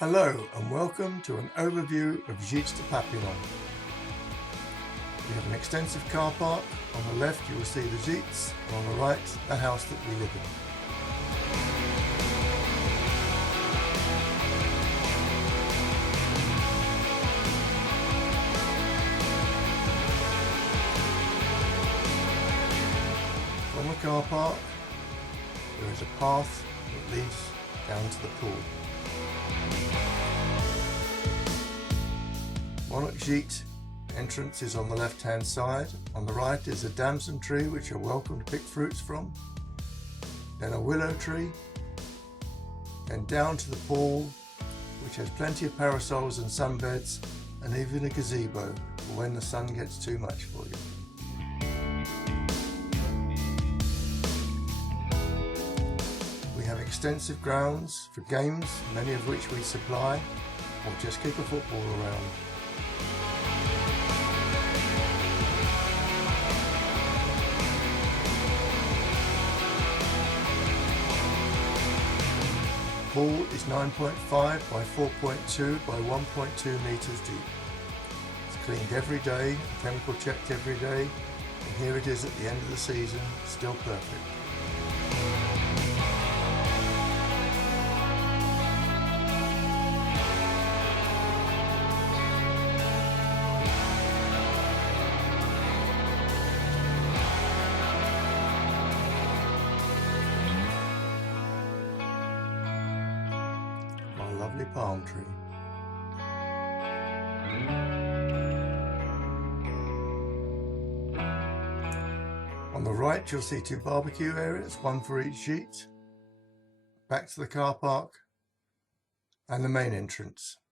Hello and welcome to an overview of Gîtes to Papillon. We have an extensive car park. On the left you will see the Gîtes, and on the right the house that we live in. From the car park there is a path that leads down to the pool. Monarch Gîtes entrance is on the left hand side. On the right is a damson tree which you're welcome to pick fruits from, then a willow tree, then down to the pool which has plenty of parasols and sunbeds and even a gazebo for when the sun gets too much for you. We have extensive grounds for games, many of which we supply, or just kick a football around. The pool is 9.5 by 4.2 by 1.2 metres deep. It's cleaned every day, chemical checked every day, and here it is at the end of the season, still perfect. My lovely palm tree. On the right you'll see two barbecue areas, one for each Gîte, back to the car park and the main entrance.